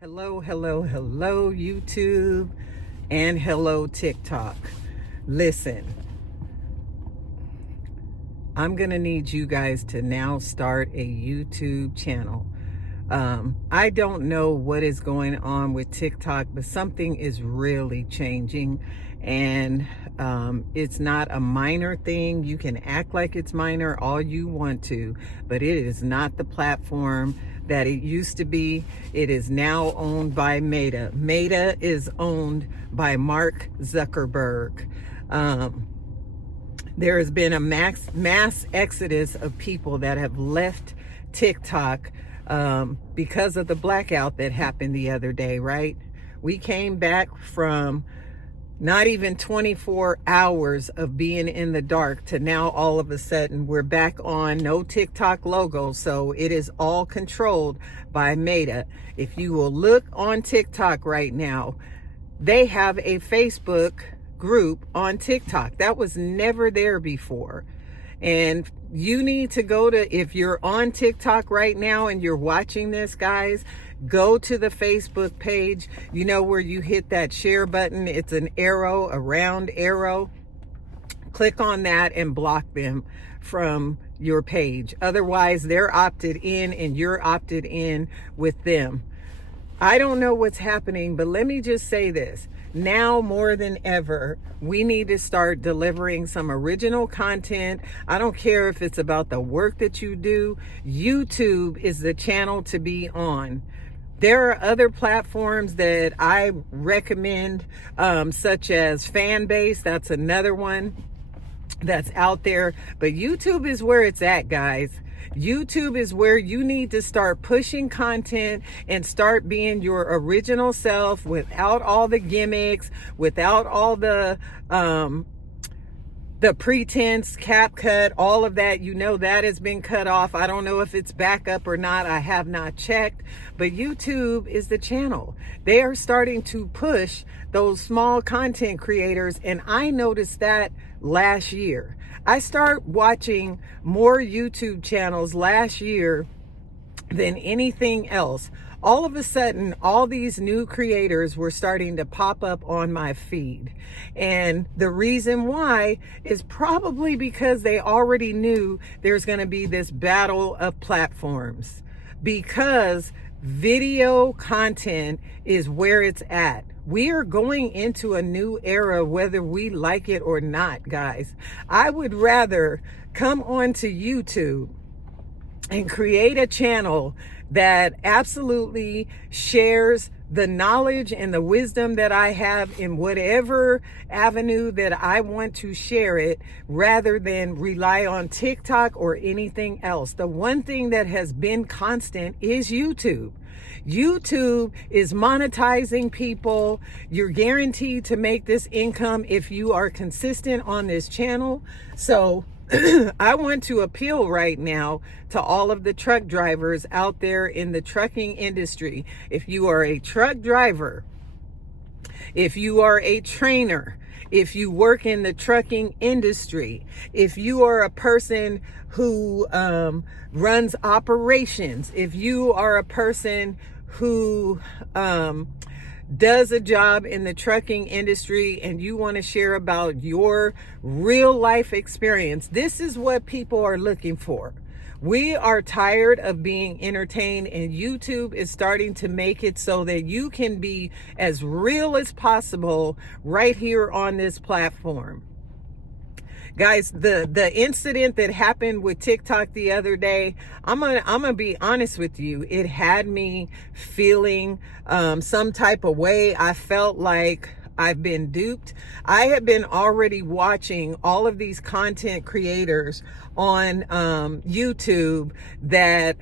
Hello, hello, hello, YouTube, and hello, TikTok. Listen, I'm going to need you guys to now start a YouTube channel. I don't know what is going on with TikTok, but something is really changing, and it's not a minor thing. You can act like it's minor all you want to, but it is not the platform that it used to be. It is now owned by Meta. Meta is owned by Mark Zuckerberg. There has been a mass exodus of people that have left TikTok because of the blackout that happened the other day, right? We came back from not even 24 hours of being in the dark to now all of a sudden we're back on no TikTok logo. So it is all controlled by Meta. If you will look on TikTok right now, they have a Facebook group on TikTok that was never there before. And you need to go to, if you're on TikTok right now and you're watching this, guys, go to the Facebook page. You know where you hit that share button? It's an arrow, a round arrow. Click on that and block them from your page. Otherwise, they're opted in and you're opted in with them. I don't know what's happening, but let me just say this. Now more than ever, we need to start delivering some original content. I don't care if it's about the work that you do. YouTube is the channel to be on. There are other platforms that I recommend, such as Fanbase. That's another one that's out there. But YouTube is where it's at, guys. YouTube is where you need to start pushing content and start being your original self without all the gimmicks, without all the pretense, cap cut, all of that. You know that has been cut off. I don't know if it's back up or not. I have not checked, but YouTube is the channel. They are starting to push those small content creators, and I noticed that last year. I started watching more YouTube channels last year than anything else. All of a sudden, all these new creators were starting to pop up on my feed. And the reason why is probably because they already knew there's going to be this battle of platforms, because video content is where it's at. We are going into a new era, whether we like it or not, guys. I would rather come onto YouTube and create a channel that absolutely shares the knowledge and the wisdom that I have in whatever avenue that I want to share it, rather than rely on TikTok or anything else. The one thing that has been constant is YouTube. YouTube is monetizing people. You're guaranteed to make this income if you are consistent on this channel. So I want to appeal right now to all of the truck drivers out there in the trucking industry. If you are a truck driver, if you are a trainer, if you work in the trucking industry, if you are a person who runs operations, if you are a person who does a job in the trucking industry and you want to share about your real life experience, this is what people are looking for. We are tired of being entertained, and YouTube is starting to make it so that you can be as real as possible right here on this platform. Guys, the incident that happened with TikTok the other day, I'm gonna be honest with you. It had me feeling some type of way. I felt like I've been duped. I have been already watching all of these content creators on YouTube that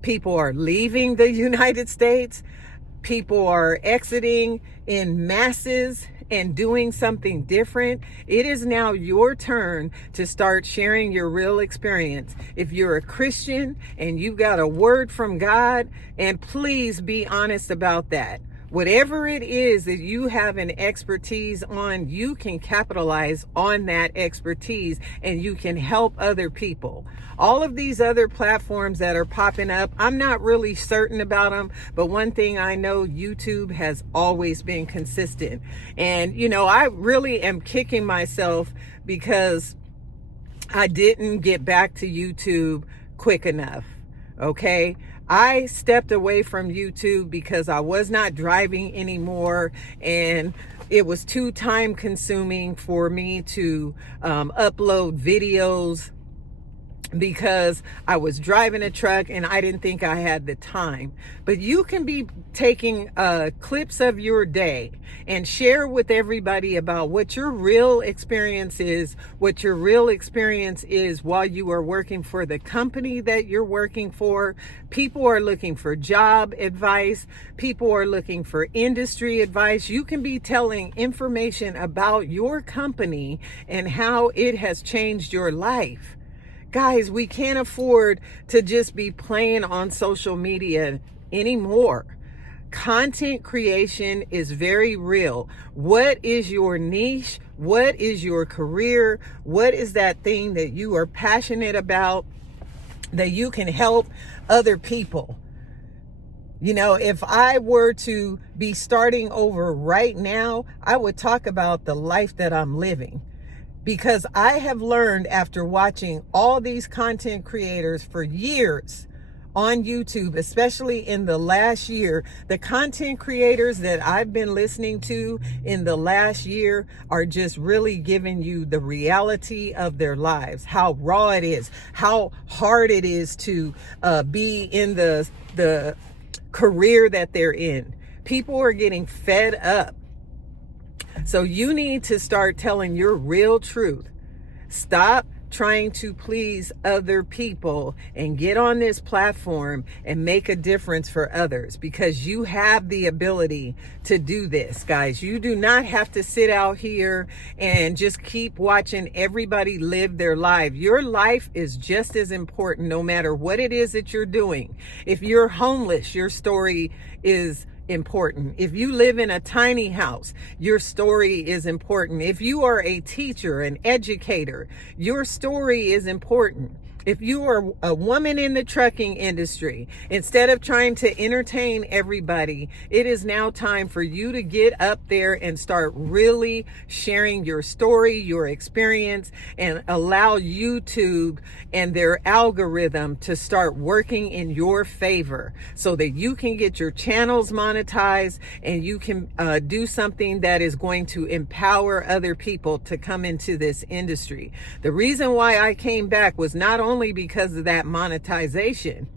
people are leaving the United States. People are exiting in masses and doing something different. It is now your turn to start sharing your real experience. If you're a Christian and you got a word from God, and please be honest about that. Whatever it is that you have an expertise on, you can capitalize on that expertise and you can help other people. All of these other platforms that are popping up, I'm not really certain about them, but one thing I know, YouTube has always been consistent. And, you know, I really am kicking myself because I didn't get back to YouTube quick enough. Okay. I stepped away from YouTube because I was not driving anymore, and it was too time consuming for me to upload videos because I was driving a truck and I didn't think I had the time. But you can be taking clips of your day and share with everybody about what your real experience is, while you are working for the company that you're working for. People are looking for job advice. People are looking for industry advice. You can be telling information about your company and how it has changed your life. Guys, we can't afford to just be playing on social media anymore. Content creation is very real. What is your niche? What is your career? What is that thing that you are passionate about that you can help other people? You know, if I were to be starting over right now, I would talk about the life that I'm living. Because I have learned after watching all these content creators for years on YouTube, especially in the last year, the content creators that I've been listening to in the last year are just really giving you the reality of their lives, how raw it is, how hard it is to be in the career that they're in. People are getting fed up. So you need to start telling your real truth. Stop trying to please other people and get on this platform and make a difference for others, because you have the ability to do this, guys. You do not have to sit out here and just keep watching everybody live their life. Your life is just as important no matter what it is that you're doing. If you're homeless, your story is important. If you live in a tiny house, your story is important. If you are a teacher, an educator, your story is important. If you are a woman in the trucking industry, instead of trying to entertain everybody, it is now time for you to get up there and start really sharing your story, your experience, and allow YouTube and their algorithm to start working in your favor so that you can get your channels monetized and you can do something that is going to empower other people to come into this industry. The reason why I came back was not only because of that monetization,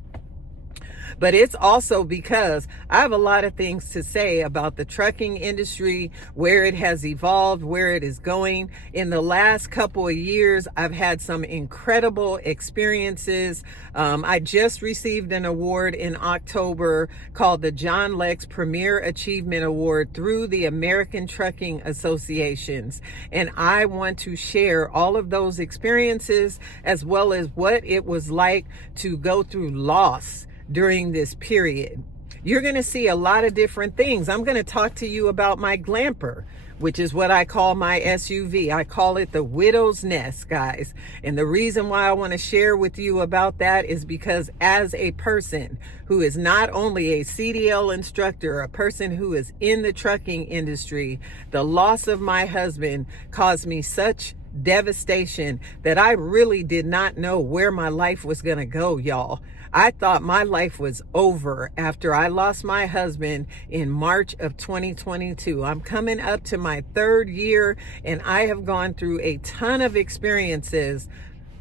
but it's also because I have a lot of things to say about the trucking industry, where it has evolved, where it is going. In the last couple of years, I've had some incredible experiences. I just received an award in October called the John Lex Premier Achievement Award through the American Trucking Associations. And I want to share all of those experiences as well as what it was like to go through loss during this period. You're going to see a lot of different things. I'm going to talk to you about my Glamper, which is what I call my SUV. I call it the widow's nest, guys. And the reason why I want to share with you about that is because as a person who is not only a CDL instructor, a person who is in the trucking industry, the loss of my husband caused me such devastation that I really did not know where my life was going to go, y'all. I thought my life was over after I lost my husband in March of 2022. I'm coming up to my third year and I have gone through a ton of experiences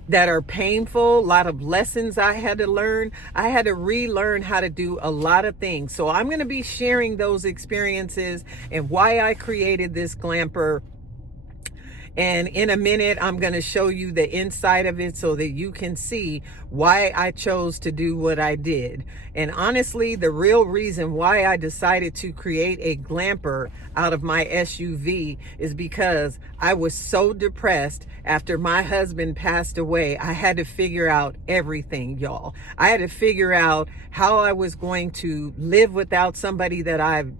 that are painful, a lot of lessons I had to learn. I had to relearn how to do a lot of things. So I'm going to be sharing those experiences and why I created this Glamper. And in a minute, I'm going to show you the inside of it so that you can see why I chose to do what I did. And honestly, the real reason why I decided to create a Glamper out of my SUV is because I was so depressed after my husband passed away. I had to figure out everything, y'all. I had to figure out how I was going to live without somebody that I've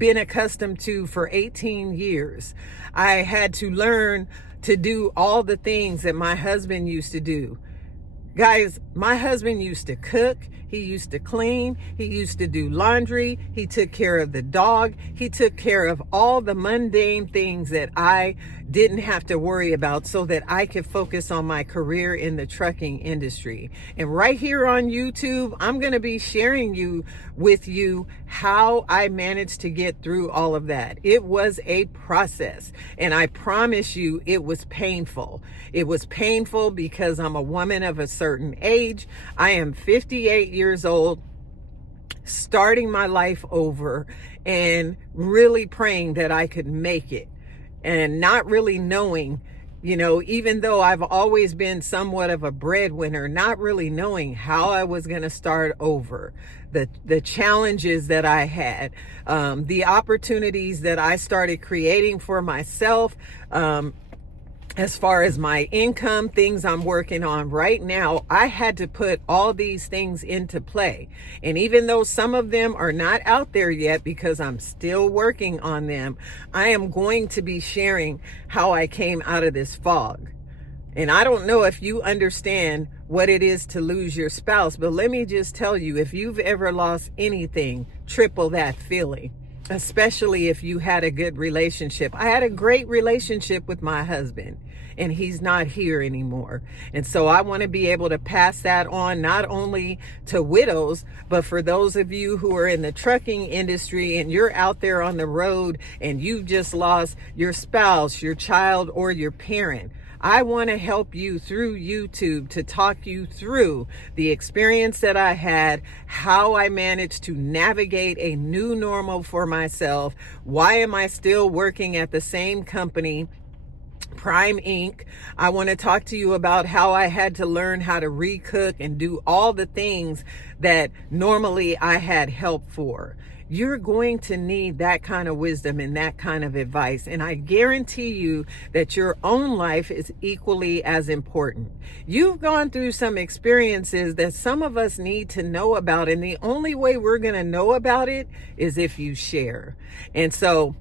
been accustomed to for 18 years. I had to learn to do all the things that my husband used to do. Guys, my husband used to cook, he used to clean, he used to do laundry, he took care of the dog, he took care of all the mundane things that I didn't have to worry about so that I could focus on my career in the trucking industry. And right here on YouTube, I'm going to be sharing with you how I managed to get through all of that. It was a process, and I promise you it was painful. It was painful because I'm a woman of a certain age. I am 58 years old, starting my life over and really praying that I could make it, and not really knowing, even though I've always been somewhat of a breadwinner, not really knowing how I was going to start over, the challenges that I had, the opportunities that I started creating for myself, as far as my income, things I'm working on right now. I had to put all these things into play. And even though some of them are not out there yet because I'm still working on them, I am going to be sharing how I came out of this fog. And I don't know if you understand what it is to lose your spouse, but let me just tell you, if you've ever lost anything, triple that feeling. Especially if you had a good relationship. I had a great relationship with my husband, and he's not here anymore. And so I want to be able to pass that on, not only to widows, but for those of you who are in the trucking industry and you're out there on the road and you've just lost your spouse, your child, or your parent. I want to help you through YouTube to talk you through the experience that I had, how I managed to navigate a new normal for myself. Why am I still working at the same company, Prime Inc? I want to talk to you about how I had to learn how to recook and do all the things that normally I had help for. You're going to need that kind of wisdom and that kind of advice. And I guarantee you that your own life is equally as important. You've gone through some experiences that some of us need to know about. And the only way we're going to know about it is if you share. And so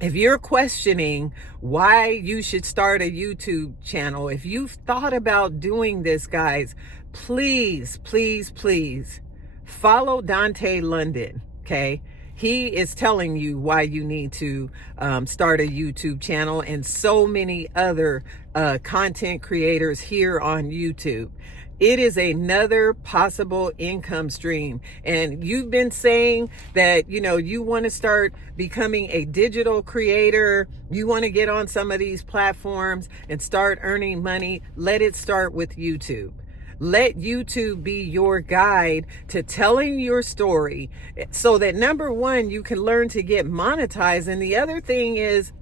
if you're questioning why you should start a YouTube channel, if you've thought about doing this, guys, please, please, please follow Dante London. Okay, he is telling you why you need to start a YouTube channel, and so many other content creators here on YouTube. It is another possible income stream. And you've been saying that, you want to start becoming a digital creator. You want to get on some of these platforms and start earning money. Let it start with YouTube. Let YouTube be your guide to telling your story so that, number one, you can learn to get monetized. And the other thing is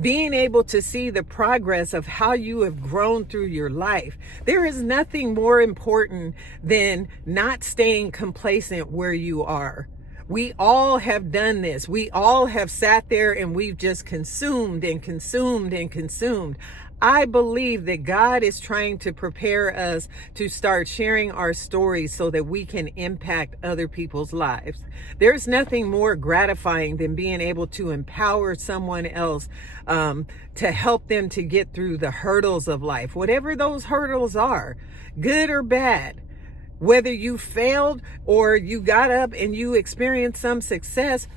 being able to see the progress of how you have grown through your life. There is nothing more important than not staying complacent where you are. We all have done this. We all have sat there and we've just consumed and consumed and consumed. I believe that God is trying to prepare us to start sharing our stories so that we can impact other people's lives. There's nothing more gratifying than being able to empower someone else to help them to get through the hurdles of life, whatever those hurdles are, good or bad. Whether you failed or you got up and you experienced some success,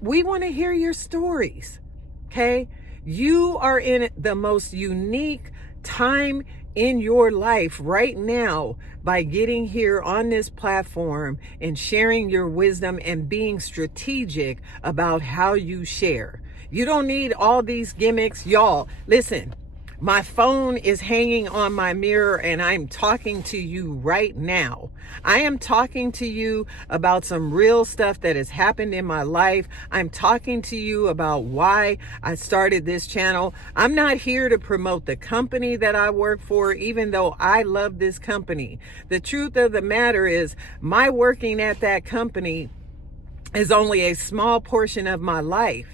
we want to hear your stories, okay? You are in the most unique time in your life right now by getting here on this platform and sharing your wisdom and being strategic about how you share. You don't need all these gimmicks. Y'all, listen. My phone is hanging on my mirror and I'm talking to you right now. I am talking to you about some real stuff that has happened in my life. I'm talking to you about why I started this channel. I'm not here to promote the company that I work for, even though I love this company. The truth of the matter is, my working at that company is only a small portion of my life.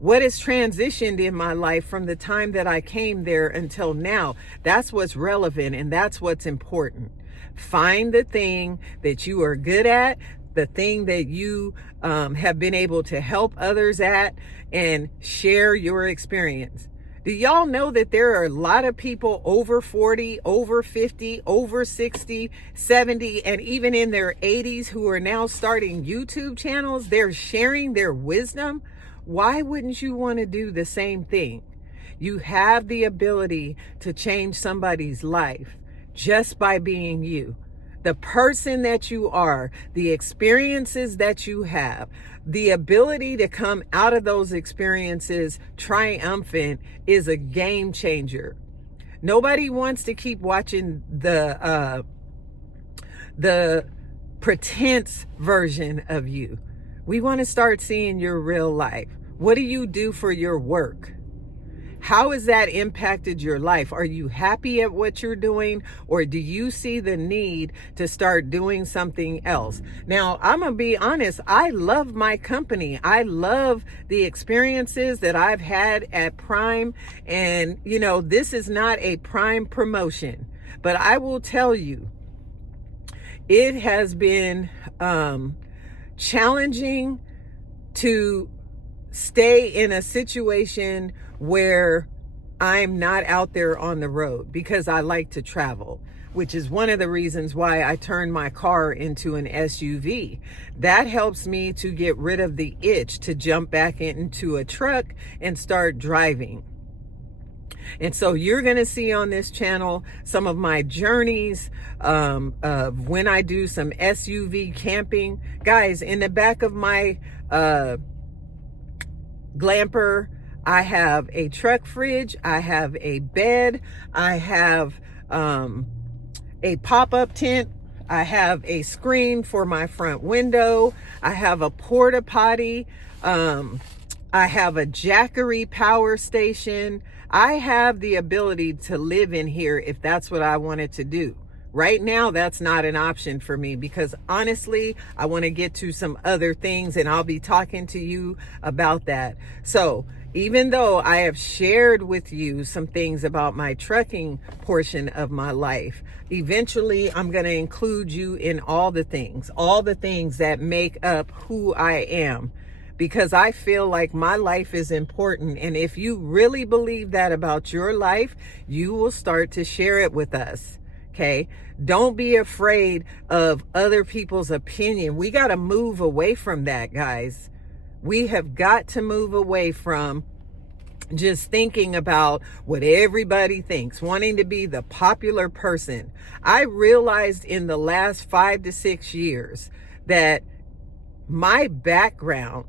What has transitioned in my life from the time that I came there until now, that's what's relevant and that's what's important. Find the thing that you are good at, the thing that you have been able to help others at, and share your experience. Do y'all know that there are a lot of people over 40, over 50, over 60, 70, and even in their 80s who are now starting YouTube channels? They're sharing their wisdom. Why wouldn't you want to do the same thing? You have the ability to change somebody's life just by being you. The person that you are, the experiences that you have, the ability to come out of those experiences triumphant is a game changer. Nobody wants to keep watching the pretense version of you. We want to start seeing your real life. What do you do for your work? How has that impacted your life? Are you happy at what you're doing, or do you see the need to start doing something else? Now, I'm going to be honest. I love my company. I love the experiences that I've had at Prime. And, you know, this is not a Prime promotion, but I will tell you, it has been challenging to stay in a situation where I'm not out there on the road, because I like to travel, which is one of the reasons why I turned my car into an SUV. That helps me to get rid of the itch to jump back into a truck and start driving. And so you're going to see on this channel some of my journeys of when I do some SUV camping. Guys, in the back of my Glamper, I have a truck fridge, I have a bed, I have a pop-up tent, I have a screen for my front window, I have a porta potty, I have a Jackery power station. I have the ability to live in here if that's what I wanted to do. Right now, that's not an option for me, because honestly, I want to get to some other things, and I'll be talking to you about that. So even though I have shared with you some things about my trucking portion of my life, eventually I'm going to include you in all the things that make up who I am, because I feel like my life is important. And if you really believe that about your life, you will start to share it with us. Okay? Don't be afraid of other people's opinion. We got to move away from that, guys. We have got to move away from just thinking about what everybody thinks, wanting to be the popular person. I realized in the last 5 to 6 years that my background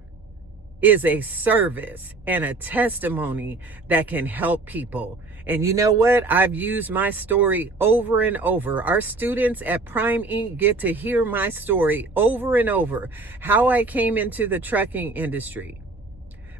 is a service and a testimony that can help people. And you know what? I've used my story over and over. Our students at Prime Inc. get to hear my story over and over. How I came into the trucking industry,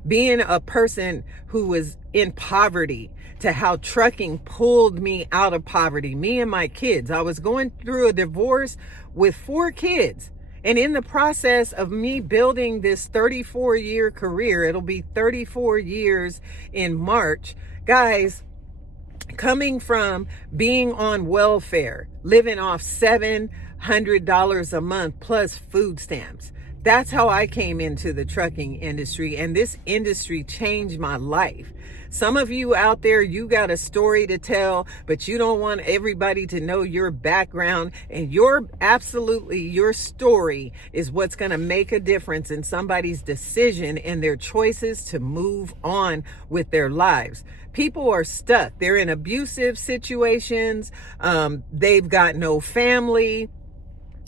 being a person who was in poverty, to how trucking pulled me out of poverty. Me and my kids. I was going through a divorce with 4 kids. And in the process of me building this 34-year career, it'll be 34 years in March, guys, coming from being on welfare, living off $700 a month plus food stamps. That's how I came into the trucking industry, and this industry changed my life. Some of you out there, you got a story to tell, but you don't want everybody to know your background, and your story is what's going to make a difference in somebody's decision and their choices to move on with their lives. People are stuck. They're in abusive situations. They've got no family.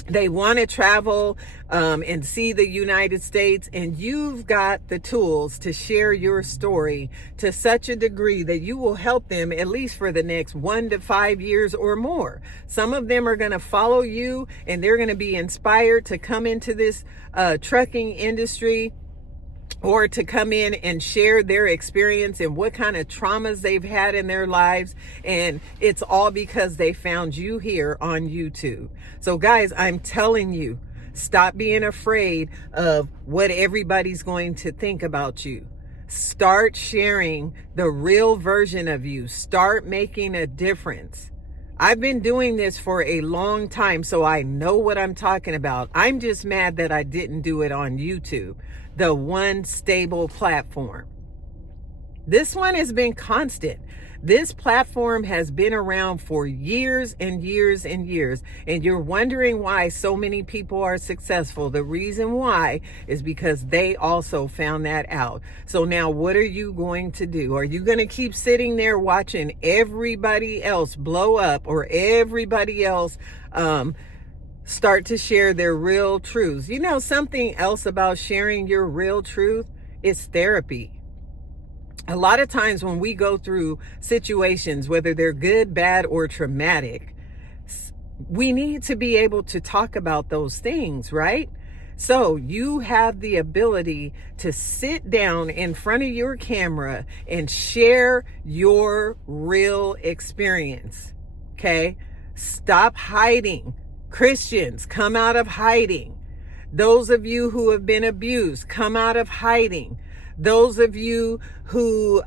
They want to travel and see the United States, and you've got the tools to share your story to such a degree that you will help them at least for the next 1 to 5 years or more. Some of them are going to follow you, and they're going to be inspired to come into this trucking industry, or to come in and share their experience and what kind of traumas they've had in their lives. And it's all because they found you here on YouTube. So guys, I'm telling you, stop being afraid of what everybody's going to think about you. Start sharing the real version of you. Start making a difference. I've been doing this for a long time, so I know what I'm talking about. I'm just mad that I didn't do it on YouTube, the one stable platform. This one has been constant. This platform has been around for years and years and years, and you're wondering why so many people are successful. The reason why is because they also found that out. So now what are you going to do? Are you going to keep sitting there watching everybody else blow up, or everybody else start to share their real truths? You know, something else about sharing your real truth is therapy. A lot of times when we go through situations, whether they're good, bad, or traumatic, we need to be able to talk about those things, right? So you have the ability to sit down in front of your camera and share your real experience, okay? Stop hiding. Christians, come out of hiding. Those of you who have been abused, come out of hiding. Those of you who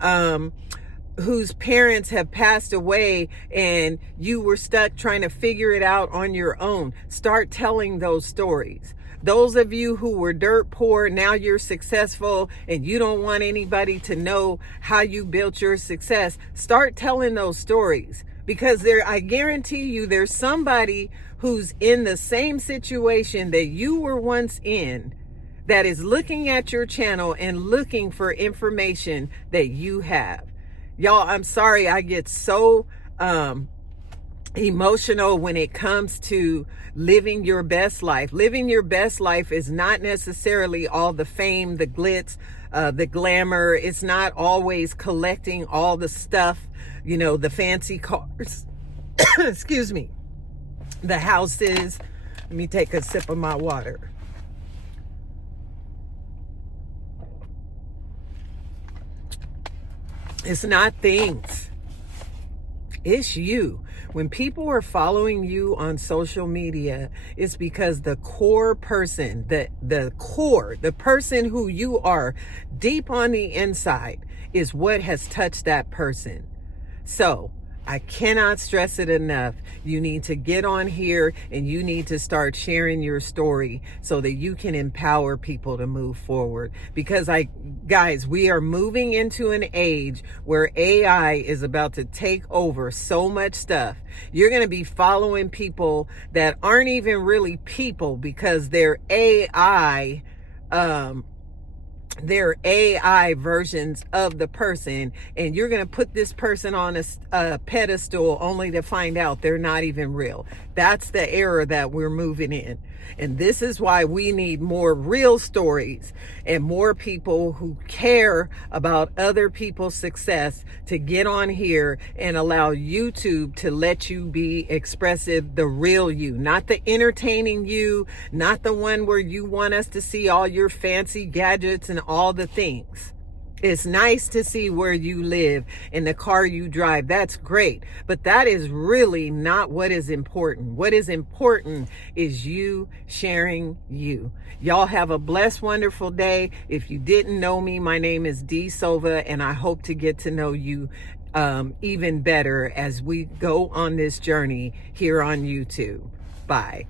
whose parents have passed away and you were stuck trying to figure it out on your own, start telling those stories. Those of you who were dirt poor, now you're successful and you don't want anybody to know how you built your success, start telling those stories. Because I guarantee you there's somebody who's in the same situation that you were once in, that is looking at your channel and looking for information that you have. Y'all, I'm sorry I get so emotional when it comes to living your best life. Living your best life is not necessarily all the fame, the glitz, the glamour. It's not always collecting all the stuff, you know, the fancy cars, excuse me, the houses. Let me take a sip of my water. It's not things. It's you. When people are following you on social media, it's because the core person, the person who you are deep on the inside is what has touched that person. So I cannot stress it enough. You need to get on here and you need to start sharing your story so that you can empower people to move forward. Because guys, we are moving into an age where AI is about to take over so much stuff. You're going to be following people that aren't even really people because they're AI, they're AI versions of the person, and you're going to put this person on a pedestal only to find out they're not even real. That's the era that we're moving in. And this is why we need more real stories and more people who care about other people's success to get on here and allow YouTube to let you be expressive, the real you, not the entertaining you, not the one where you want us to see all your fancy gadgets and all the things. It's nice to see where you live and the car you drive. That's great. But that is really not what is important. What is important is you sharing you. Y'all have a blessed, wonderful day. If you didn't know me, my name is Dee Sova, and I hope to get to know you even better as we go on this journey here on YouTube. Bye.